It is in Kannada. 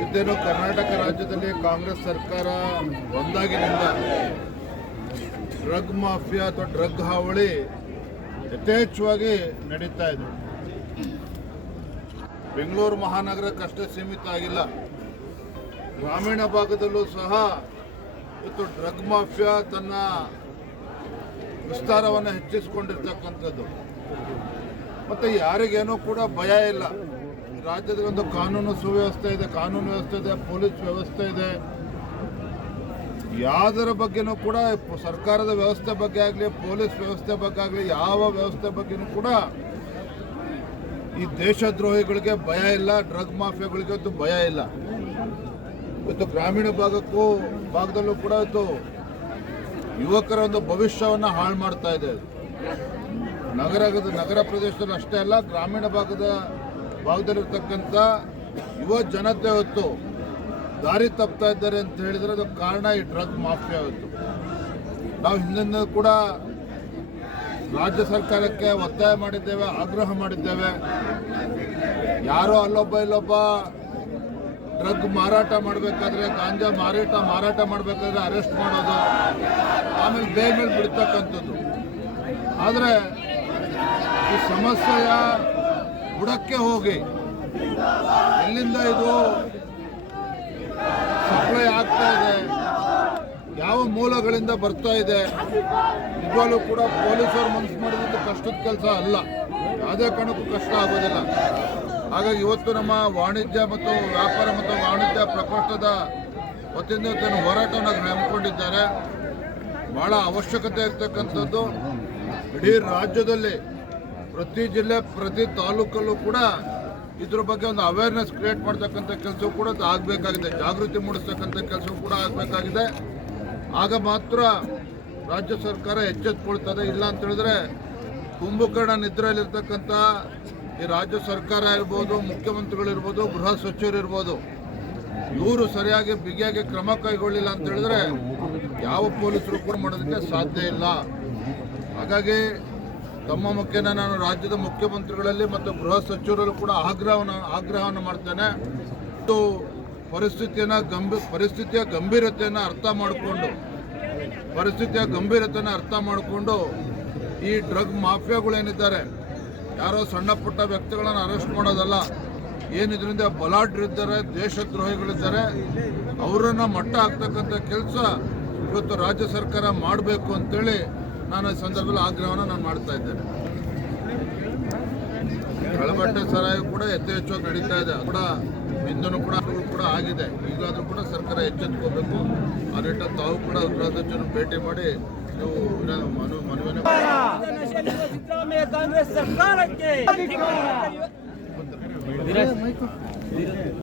ಇದ್ದೇನು ಕರ್ನಾಟಕ ರಾಜ್ಯದಲ್ಲಿ ಕಾಂಗ್ರೆಸ್ ಸರ್ಕಾರ ಒಂದಾಗಿನಿಂದ ಡ್ರಗ್ ಮಾಫಿಯಾ ಅಥವಾ ಡ್ರಗ್ ಹಾವಳಿ ಯಥೇಚ್ಛವಾಗಿ ನಡೀತಾ ಇದೆ. ಬೆಂಗಳೂರು ಮಹಾನಗರಕ್ಕಷ್ಟೇ ಸೀಮಿತ ಆಗಿಲ್ಲ. ಗ್ರಾಮೀಣ ಭಾಗದಲ್ಲೂ ಸಹ ಇವತ್ತು ಡ್ರಗ್ ಮಾಫಿಯಾ ತನ್ನ ವಿಸ್ತಾರವನ್ನು ಹೆಚ್ಚಿಸಿಕೊಂಡಿರ್ತಕ್ಕಂಥದ್ದು. ಮತ್ತು ಯಾರಿಗೇನೂ ಕೂಡ ಭಯ ಇಲ್ಲ. ರಾಜ್ಯದಲ್ಲಿ ಒಂದು ಕಾನೂನು ಸುವ್ಯವಸ್ಥೆ ಇದೆ, ಕಾನೂನು ವ್ಯವಸ್ಥೆ ಇದೆ, ಪೊಲೀಸ್ ವ್ಯವಸ್ಥೆ ಇದೆ. ಯಾವುದರ ಬಗ್ಗೆನೂ ಕೂಡ ಸರ್ಕಾರದ ವ್ಯವಸ್ಥೆ ಬಗ್ಗೆ ಆಗಲಿ, ಪೊಲೀಸ್ ವ್ಯವಸ್ಥೆ ಬಗ್ಗೆ ಆಗಲಿ, ಯಾವ ವ್ಯವಸ್ಥೆ ಬಗ್ಗೆನೂ ಕೂಡ ಈ ದೇಶದ್ರೋಹಿಗಳಿಗೆ ಭಯ ಇಲ್ಲ, ಡ್ರಗ್ ಮಾಫಿಯಾಗಳಿಗೆ ಅದು ಭಯ ಇಲ್ಲ. ಇವತ್ತು ಗ್ರಾಮೀಣ ಭಾಗಕ್ಕೂ ಭಾಗದಲ್ಲೂ ಕೂಡ ಇವತ್ತು ಯುವಕರ ಒಂದು ಭವಿಷ್ಯವನ್ನು ಹಾಳು ಮಾಡ್ತಾ ಇದೆ. ನಗರ ನಗರ ಪ್ರದೇಶದಲ್ಲಿ ಅಷ್ಟೇ ಅಲ್ಲ, ಗ್ರಾಮೀಣ ಭಾಗದ ಭಾಗದಲ್ಲಿರ್ತಕ್ಕಂಥ ಯುವ ಜನತೆ ಹೊತ್ತು ದಾರಿ ತಪ್ತಾ ಇದ್ದಾರೆ ಅಂತ ಹೇಳಿದ್ರೆ ಅದಕ್ಕೆ ಕಾರಣ ಈ ಡ್ರಗ್ ಮಾಫಿಯಾ ಹೊತ್ತು. ನಾವು ಹಿಂದಿನ ಕೂಡ ರಾಜ್ಯ ಸರ್ಕಾರಕ್ಕೆ ಒತ್ತಾಯ ಮಾಡಿದ್ದೇವೆ, ಆಗ್ರಹ ಮಾಡಿದ್ದೇವೆ. ಯಾರೋ ಅಲ್ಲೊಬ್ಬ ಇಲ್ಲೊಬ್ಬ ಡ್ರಗ್ ಮಾರಾಟ ಮಾಡಬೇಕಾದ್ರೆ, ಗಾಂಜಾ ಮಾರಾಟ ಮಾರಾಟ ಮಾಡಬೇಕಾದ್ರೆ ಅರೆಸ್ಟ್ ಮಾಡೋದು, ಆಮೇಲೆ ಬೇಗ ಮೇಲೆ ಬಿಡ್ತಕ್ಕಂಥದ್ದು. ಆದರೆ ಈ ಸಮಸ್ಯೆಯ ಬುಡಕ್ಕೆ ಹೋಗಿ. ಎಲ್ಲಿಂದ ಇದು ಸಪ್ಲೈ ಆಗ್ತಾ ಇದೆ? ಯಾವ ಮೂಲಗಳಿಂದ ಬರ್ತಾ ಇದೆ? ನಿಜವಾಗ್ಲೂ ಕೂಡ ಪೊಲೀಸರು ಮನಸ್ಸು ಮಾಡಿದ್ದು ಕಷ್ಟದ ಕೆಲಸ ಅಲ್ಲ. ಯಾವುದೇ ಕಾರಣಕ್ಕೂ ಕಷ್ಟ ಆಗೋದಿಲ್ಲ. ಹಾಗಾಗಿ ಇವತ್ತು ನಮ್ಮ ವಾಣಿಜ್ಯ ಮತ್ತು ವ್ಯಾಪಾರ ಮತ್ತು ವಾಣಿಜ್ಯ ಪ್ರಕೋಷ್ಠದ ವತಿಯಿಂದ ಇವತ್ತಿನ ಹೋರಾಟವನ್ನು ಹಮ್ಮಿಕೊಂಡಿದ್ದಾರೆ. ಬಹಳ ಅವಶ್ಯಕತೆ ಇರ್ತಕ್ಕಂಥದ್ದು ಇಡೀ ರಾಜ್ಯದಲ್ಲಿ ಪ್ರತಿ ಜಿಲ್ಲೆ, ಪ್ರತಿ ತಾಲೂಕಲ್ಲೂ ಕೂಡ ಇದ್ರ ಬಗ್ಗೆ ಒಂದು ಅವೇರ್ನೆಸ್ ಕ್ರಿಯೇಟ್ ಮಾಡ್ತಕ್ಕಂಥ ಕೆಲಸ ಕೂಡ ಆಗಬೇಕಾಗಿದೆ. ಜಾಗೃತಿ ಮೂಡಿಸ್ತಕ್ಕಂಥ ಕೆಲಸ ಕೂಡ ಆಗಬೇಕಾಗಿದೆ. ಆಗ ಮಾತ್ರ ರಾಜ್ಯ ಸರ್ಕಾರ ಎಚ್ಚೆತ್ಕೊಳ್ತದೆ. ಇಲ್ಲ ಅಂತ ಹೇಳಿದ್ರೆ ಕುಂಭಕರ್ಣ ನಿದ್ರೆಯಲ್ಲಿರ್ತಕ್ಕಂಥ ಈ ರಾಜ್ಯ ಸರ್ಕಾರ ಇರ್ಬೋದು, ಮುಖ್ಯಮಂತ್ರಿಗಳಿರ್ಬೋದು, ಗೃಹ ಸಚಿವರಿರ್ಬೋದು, ಇವರು ಸರಿಯಾಗಿ ಬಿಗಿಯಾಗಿ ಕ್ರಮ ಕೈಗೊಳ್ಳಿಲ್ಲ ಅಂತ ಹೇಳಿದ್ರೆ ಯಾವ ಪೊಲೀಸರು ಕೂಡ ಮಾಡೋದಕ್ಕೆ ಸಾಧ್ಯ ಇಲ್ಲ. ಹಾಗಾಗಿ ತಮ್ಮ ಮುಖೇನ ನಾನು ರಾಜ್ಯದ ಮುಖ್ಯಮಂತ್ರಿಗಳಲ್ಲಿ ಮತ್ತು ಗೃಹ ಸಚಿವರಲ್ಲೂ ಕೂಡ ಆಗ್ರಹವನ್ನು ಆಗ್ರಹವನ್ನು ಮಾಡ್ತೇನೆ. ಮತ್ತು ಪರಿಸ್ಥಿತಿಯನ್ನು ಗಂಭೀರ ಪರಿಸ್ಥಿತಿಯ ಗಂಭೀರತೆಯನ್ನು ಅರ್ಥ ಮಾಡಿಕೊಂಡು ಪರಿಸ್ಥಿತಿಯ ಗಂಭೀರತೆಯನ್ನು ಅರ್ಥ ಮಾಡಿಕೊಂಡು ಈ ಡ್ರಗ್ ಮಾಫಿಯಾಗಳೇನಿದ್ದಾರೆ, ಯಾರೋ ಸಣ್ಣ ಪುಟ್ಟ ವ್ಯಕ್ತಿಗಳನ್ನು ಅರೆಸ್ಟ್ ಮಾಡೋದಲ್ಲ, ಏನಿದ್ರಿಂದ ಬಲಾಢ್ಯರಿದ್ದಾರೆ, ದೇಶದ್ರೋಹಿಗಳಿದ್ದಾರೆ, ಅವರನ್ನು ಮಟ್ಟ ಹಾಕ್ತಕ್ಕಂಥ ಕೆಲಸ ಇವತ್ತು ರಾಜ್ಯ ಸರ್ಕಾರ ಮಾಡಬೇಕು ಅಂತೇಳಿ ನಾನು ಈ ಸಂದರ್ಭದಲ್ಲಿ ಆಗ್ರಹವನ್ನು ನಾನು ಮಾಡ್ತಾ ಇದ್ದೇನೆ. ಕಳಬಟ್ಟೆ ಸರಾಯು ಕೂಡ ಯಥೇಚ್ಛವಾಗಿ ನಡೀತಾ ಇದೆ. ಕೂಡ ಹಿಂದೂ ಕೂಡ ಕೂಡ ಆಗಿದೆ. ಈಗಾದರೂ ಕೂಡ ಸರ್ಕಾರ ಎಚ್ಚೆತ್ಕೋಬೇಕು ಆ ತಾವು ಕೂಡ ಗೃಹ ಭೇಟಿ ಮಾಡಿ ನೀವು ಮನವಿ ಸಿದ್ದರಾಮಯ್ಯ ಕಾಂಗ್ರೆಸ್ ಸರ್ಕಾರಕ್ಕೆ.